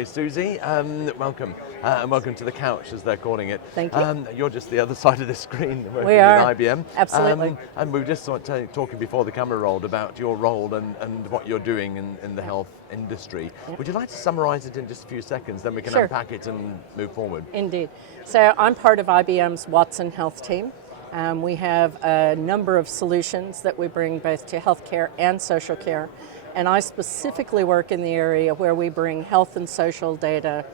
me, Suzi. Welcome, and welcome to the couch, as they're calling it. Thank you. You're just the other side of the screen, working We are. with IBM. Absolutely. And we were just talking before the camera rolled about your role and what you're doing in the health industry. Yep. Would you like to summarize it in just a few seconds, then we can Sure. unpack it and move forward? Indeed. So I'm part of IBM's Watson Health team. We have a number of solutions that we bring both to healthcare and social care. And I specifically work in the area where we bring health and social data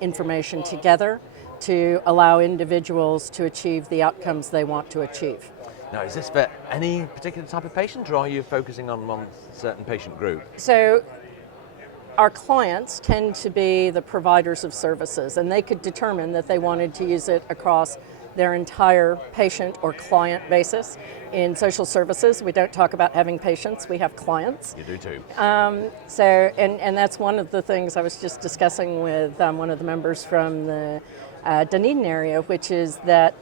information together to allow individuals to achieve the outcomes they want to achieve. Now, is this for any particular type of patient, or are you focusing on one certain patient group? So our clients tend to be the providers of services, and they could determine that they wanted to use it across their entire patient or client basis. In social services, we don't talk about having patients, we have clients. You do too. And that's one of the things I was just discussing with one of the members from the Dunedin area, which is that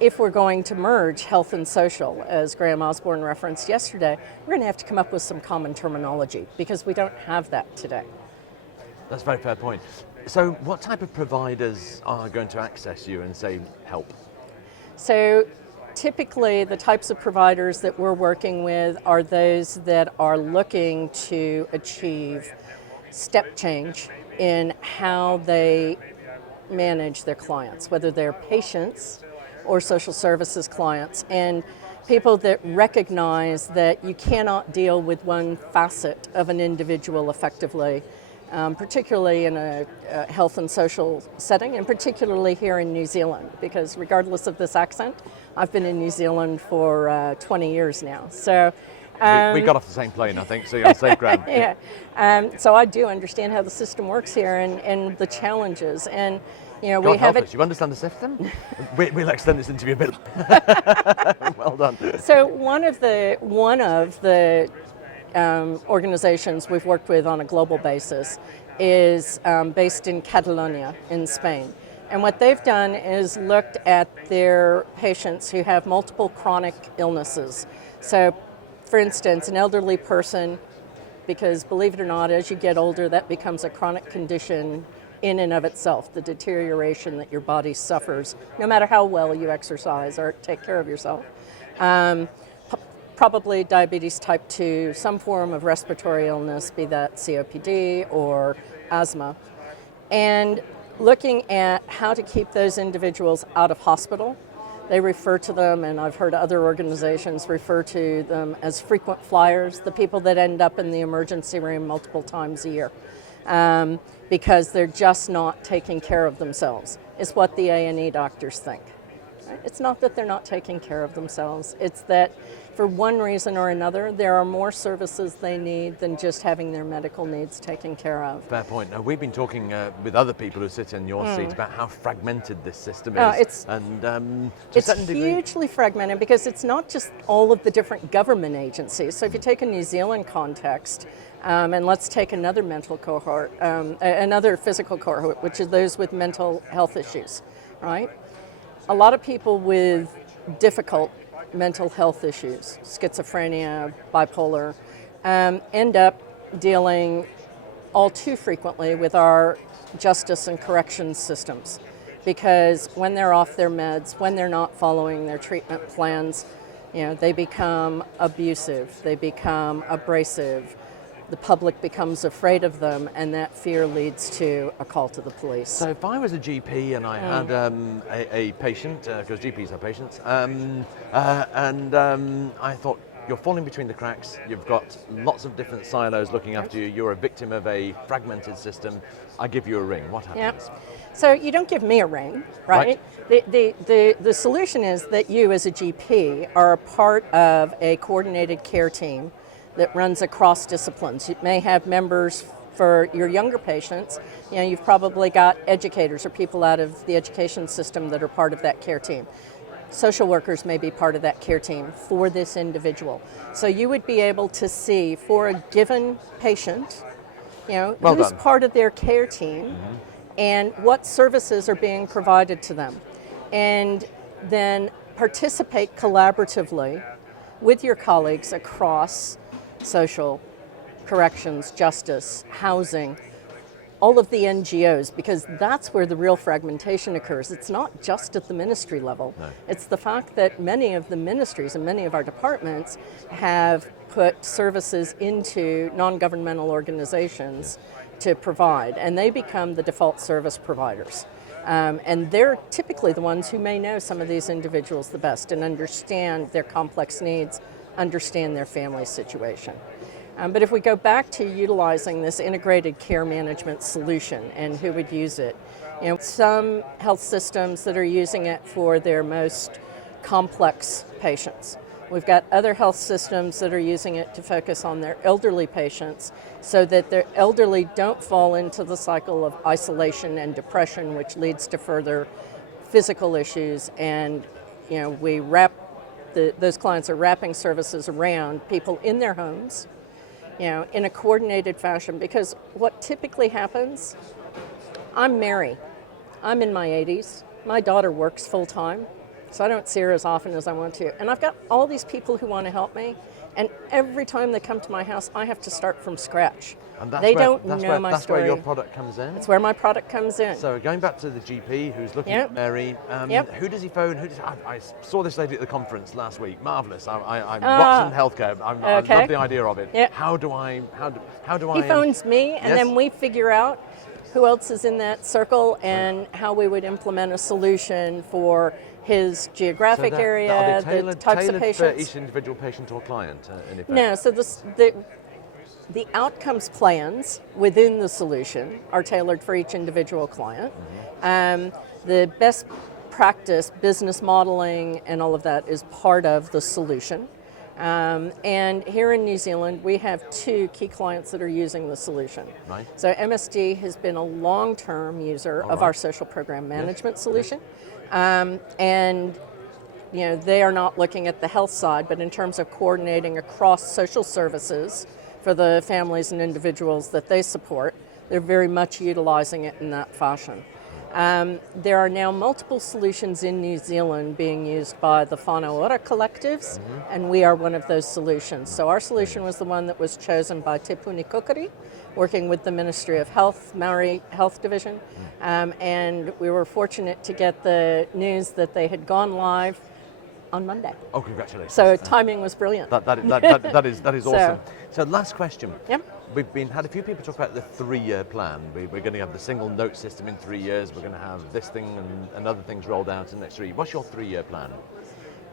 if we're going to merge health and social, as Graham Osborne referenced yesterday, we're going to have to come up with some common terminology because we don't have that today. That's a very fair point. So what type of providers are going to access you and say, help? So typically the types of providers that we're working with are those that are looking to achieve step change in how they manage their clients, whether they're patients or social services clients, and people that recognize that you cannot deal with one facet of an individual effectively, particularly in a health and social setting, and particularly here in New Zealand, because regardless of this accent, I've been in New Zealand for 20 years now. So we got off the same plane, I think, so you're on safe ground. Yeah. So I do understand how the system works here and the challenges. And God we have help us. You understand the system? We'll extend this interview a bit. Well done. So one of the organizations we've worked with on a global basis is based in Catalonia in Spain. And what they've done is looked at their patients who have multiple chronic illnesses. So, for instance, an elderly person, because believe it or not, as you get older, that becomes a chronic condition in and of itself, the deterioration that your body suffers, no matter how well you exercise or take care of yourself. Probably diabetes type 2, some form of respiratory illness, be that COPD or asthma. And looking at how to keep those individuals out of hospital, they refer to them, and I've heard other organizations refer to them as frequent flyers, the people that end up in the emergency room multiple times a year, because they're just not taking care of themselves. It's what the A&E doctors think. It's not that they're not taking care of themselves, it's that for one reason or another, there are more services they need than just having their medical needs taken care of. Fair point. Now, we've been talking with other people who sit in your seat about how fragmented this system is. It's hugely fragmented because it's not just all of the different government agencies. So if you take a New Zealand context, and let's take another mental cohort, another physical cohort, which is those with mental health issues, right? A lot of people with difficult mental health issues, schizophrenia, bipolar, end up dealing all too frequently with our justice and corrections systems, because when they're off their meds, when they're not following their treatment plans, they become abusive, they become abrasive. The public becomes afraid of them, and that fear leads to a call to the police. So if I was a GP and I had a patient, because GPs are patients, and I thought, you're falling between the cracks, you've got lots of different silos looking after you, you're a victim of a fragmented system, I give you a ring, what happens? Yep. So you don't give me a ring, right? The solution is that you as a GP are a part of a coordinated care team that runs across disciplines. You may have members for your younger patients. You've probably got educators or people out of the education system that are part of that care team. Social workers may be part of that care team for this individual. So you would be able to see for a given patient, who's part of their care team and what services are being provided to them. And then participate collaboratively with your colleagues across social, corrections, justice, housing, all of the NGOs, because that's where the real fragmentation occurs. It's not just at the ministry level. No. It's the fact that many of the ministries and many of our departments have put services into non-governmental organizations to provide, and they become the default service providers. And they're typically the ones who may know some of these individuals the best and understand their complex needs, understand their family situation. But if we go back to utilizing this integrated care management solution and who would use it, some health systems that are using it for their most complex patients. We've got other health systems that are using it to focus on their elderly patients so that their elderly don't fall into the cycle of isolation and depression, which leads to further physical issues. And we wrap those clients are wrapping services around people in their homes, in a coordinated fashion, because what typically happens, I'm Mary. I'm in my 80s. My daughter works full time, so I don't see her as often as I want to. And I've got all these people who want to help me, and every time they come to my house, I have to start from scratch. And they don't know my that's story. Where your product comes in? That's where my product comes in. So going back to the GP who's looking at Mary, who does he phone? I saw this lady at the conference last week. Marvelous. I'm Watson Healthcare. I love the idea of it. Yep. How do I? He phones me, and then we figure out who else is in that circle and how we would implement a solution for his geographic area, the types of patients. For each individual patient or client, in effect? No, so the outcomes plans within the solution are tailored for each individual client. The best practice, business modeling, and all of that is part of the solution. And here in New Zealand, we have 2 key clients that are using the solution. Right. So MSD has been a long-term user of our social program management solution. And they are not looking at the health side, but in terms of coordinating across social services for the families and individuals that they support, they're very much utilizing it in that fashion. There are now multiple solutions in New Zealand being used by the Whānau Ora collectives, and we are one of those solutions. So our solution was the one that was chosen by Te Puni Kokori, working with the Ministry of Health, Maori Health Division, and we were fortunate to get the news that they had gone live on Monday. Oh, congratulations. So timing was brilliant. That is awesome. So last question. Yep. We've had a few people talk about the 3-year plan. We're going to have the single note system in 3 years. We're going to have this thing and other things rolled out in the next 3 years. What's your 3-year plan?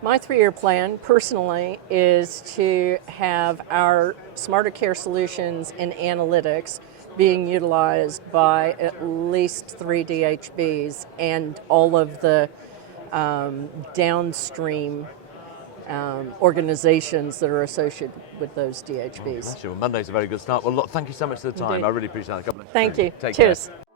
My 3-year plan, personally, is to have our smarter care solutions and analytics being utilized by at least 3 DHBs and all of the downstream organizations that are associated with those DHBs. Well, Monday's a very good start. Well, look, thank you so much for the time. Indeed. I really appreciate it. Thank you. Take Cheers. care.